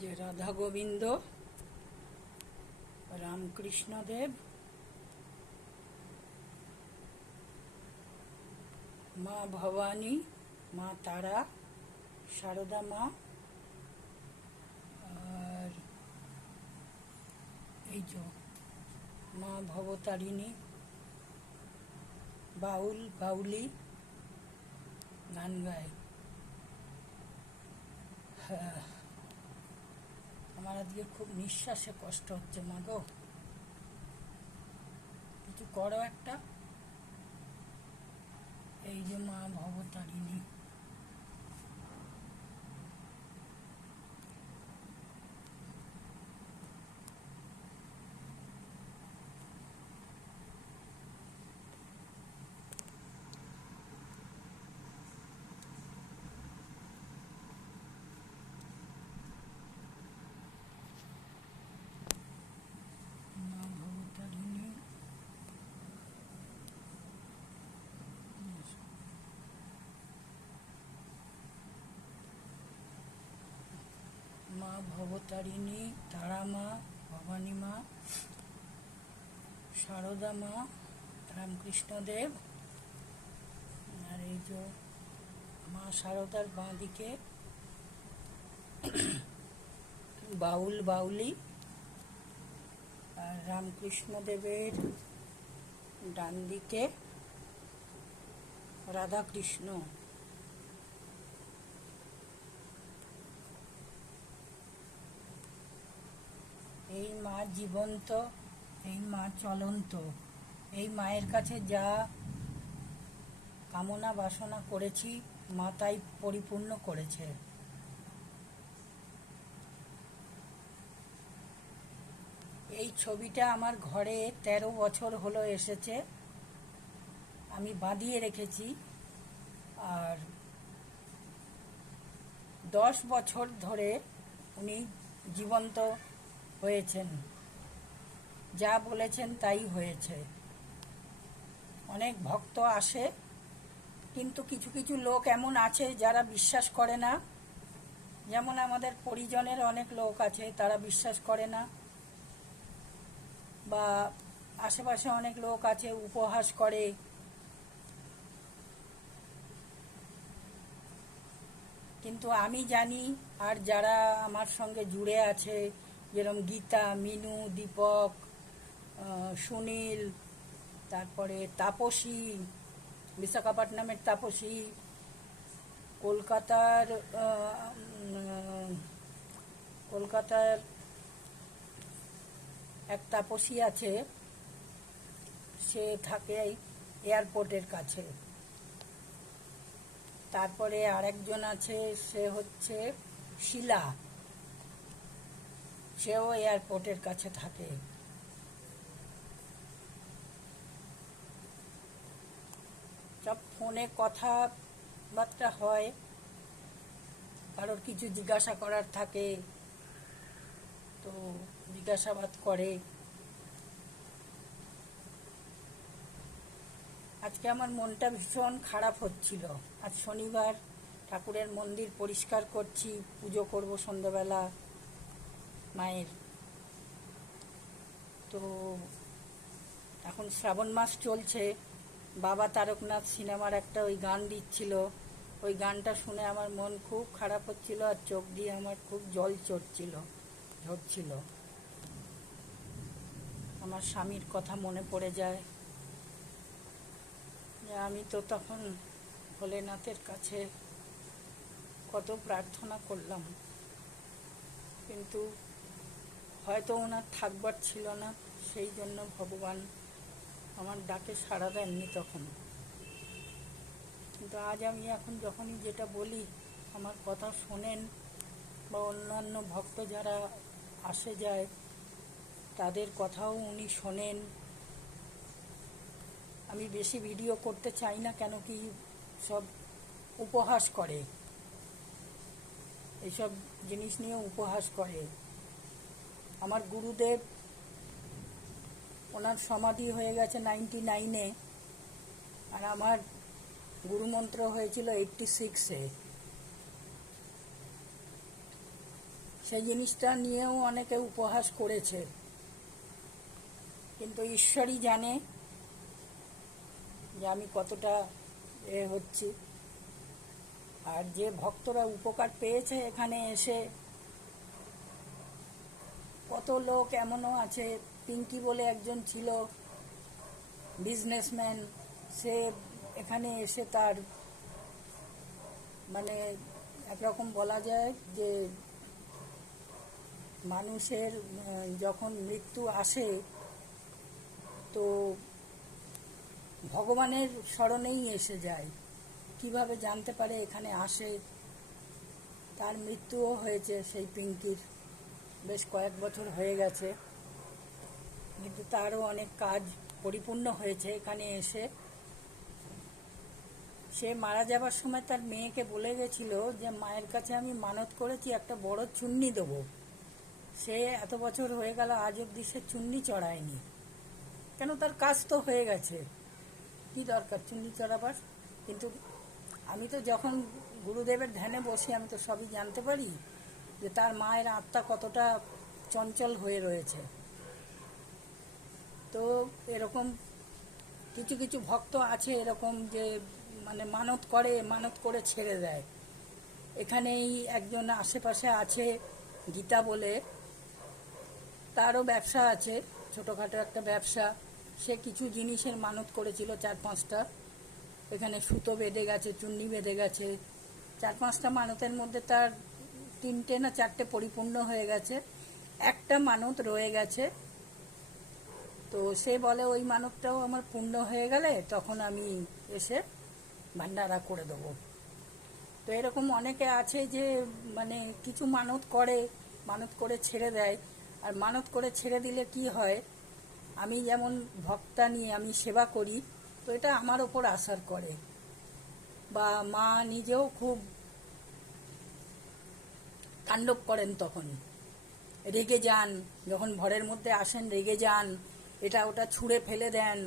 যে রাধা গোবিন্দ, রামকৃষ্ণদেব, মা ভবানী, মা তারা, সারদা মা, আর এই যে মা ভবতারিণী, বাউল বাউলি গান গায়। হ্যাঁ, আমার আজকে খুব নিঃশ্বাসে কষ্ট হচ্ছে। মা গো, কিছু করো একটা। এই যে মা ভবতারিণী, মা ভবতারিণী, মা ভবতারিণী, তারা মা, ভবানী মা, সারদা মা, রামকৃষ্ণদেব। আর এই যে মা সারদার বাঁ দিকে বাউল বাউলি, আর রামকৃষ্ণদেবের ডান দিকে রাধাকৃষ্ণ। এই মা জীবন্ত, এই মা চলন্ত। এই মায়ের কাছে যা কামনা বাসনা করেছি, মা তাই পরিপূর্ণ করেছে। এই ছবিটা আমার ঘরে 13 বছর হলো এসেছে, আমি বাঁধিয়ে রেখেছি। আর 10 বছর ধরে উনি জীবন্ত হয়েছেন, যা বলেছেন তাই হয়েছে। অনেক ভক্ত আসে, কিন্তু কিছু কিছু লোক এমন আছে যারা বিশ্বাস করে না। যেমন আমাদের পরিজনের অনেক লোক আছে, তারা বিশ্বাস করে না। বা আশেপাশে অনেক লোক আছে উপহাস করে। কিন্তু আমি জানি, আর যারা আমার সঙ্গে জুড়ে আছে, যেরকম গীতা, মিনু, দীপক, সুনীল, তারপরে তাপসী, বিশাখাপট্টনমের তাপসী, কলকাতার কলকাতার এক তাপসী আছে, সে থাকে এয়ারপোর্টের কাছে। তারপরে আরেকজন আছে, সে হচ্ছে শিলা, সেও এয়ারপোর্টের কাছে থাকে। সব ফোনে কথাবার্তা হয়, কারোর কিছু জিজ্ঞাসা করার থাকে তো জিজ্ঞাসাবাদ করে। আজকে আমার মনটা ভীষণ খারাপ হচ্ছিল। আজ শনিবার, ঠাকুরের মন্দির পরিষ্কার করছি, পুজো করব সন্ধ্যাবেলা মায়ের। তো এখন শ্রাবণ মাস চলছে, বাবা তারকনাথ সিনেমার একটা ওই গান দিচ্ছিল, ওই গানটা শুনে আমার মন খুব খারাপ হচ্ছিল, আর চোখ দিয়ে আমার খুব জল ঝরছিল। আমার স্বামীর কথা মনে পড়ে যায়, যে আমি তো তখন ভোলেনাথের কাছে কত প্রার্থনা করলাম, কিন্তু হয়তো ওনার থাকবার ছিল না, সেই জন্য ভগবান আমার ডাকে সাড়া দেননি তখন। কিন্তু আজ আমি এখন যখনই যেটা বলি, আমার কথা শোনেন, বা অন্যান্য ভক্ত যারা আসে যায় তাদের কথাও উনি শোনেন। আমি বেশি ভিডিও করতে চাই না, কেন কি সব উপহাস করে, এইসব জিনিস নিয়ে উপহাস করে। আমার গুরুদেব, ওনার সমাধি হয়ে গেছে 99-এ, আর আমার গুরুমন্ত্র হয়েছিল 86-এ। সেই জিনিসটা নিয়েও অনেকে উপহাস করেছে, কিন্তু ঈশ্বরই জানে যে আমি কতটা হচ্ছি। আর যে ভক্তরা উপকার পেয়েছে এখানে এসে, কত লোক এমনও আছে। পিঙ্কি বলে একজন ছিল বিজনেসম্যান, সে এখানে এসে তার মানে একরকম বলা যায় যে মানুষের যখন মৃত্যু আসে তো ভগবানের স্মরণেই এসে যায়। কিভাবে জানতে পারে এখানে আসে, তার মৃত্যুও হয়েছে সেই পিঙ্কির, বেশ কয়েক বছর হয়ে গেছে, কিন্তু তারও অনেক কাজ পরিপূর্ণ হয়েছে এখানে এসে। সে মারা যাবার সময় তার মেয়েকে বলে গেছিল যে মায়ের কাছে আমি মানত করেছি একটা বড় চুন্নি দেবো। সে এত বছর হয়ে গেল আজ অব্দি সে চুন্নি চড়ায়নি, কেন তার কাজ তো হয়ে গেছে, কি দরকার চুন্নি চড়াবার। কিন্তু আমি তো যখন গুরুদেবের ধ্যানে বসি আমি তো সবই জানতে পারি যে তার মায়ের আত্মা কতটা চঞ্চল হয়ে রয়েছে। তো এরকম কিছু কিছু ভক্ত আছে এরকম যে মানে মানত করে ছেড়ে দেয়। এখানেই একজন আশেপাশে আছে গীতা বলে, তারও ব্যবসা আছে, ছোটোখাটো একটা ব্যবসা। সে কিছু জিনিসের মানত করেছিল 4-5টা, এখানে সুতো বেঁধে গেছে, চুন্নি বেঁধে গেছে। 4-5টা মানতের মধ্যে তার 3টে না 4টে পরিপূর্ণ হয়ে গেছে, একটা মানত রয়ে গেছে। তো সে বলে ওই মানতটাও আমার পূর্ণ হয়ে গেলে তখন আমি এসে ভান্ডারা করে দেবো। তো এরকম অনেকে আছে যে মানে কিছু মানত করে ছেড়ে দেয়। আর মানত করে ছেড়ে দিলে কি হয়, আমি যেমন ভক্তা নিয়ে আমি সেবা করি, তো এটা আমার ওপর আসার করে। বা মা নিজেও খুব তাণ্ডব করেন, তখন রেগে যান, যখন ঘরের মধ্যে আসেন রেগে যান, এটা ওটা ছুঁড়ে ফেলে দেন।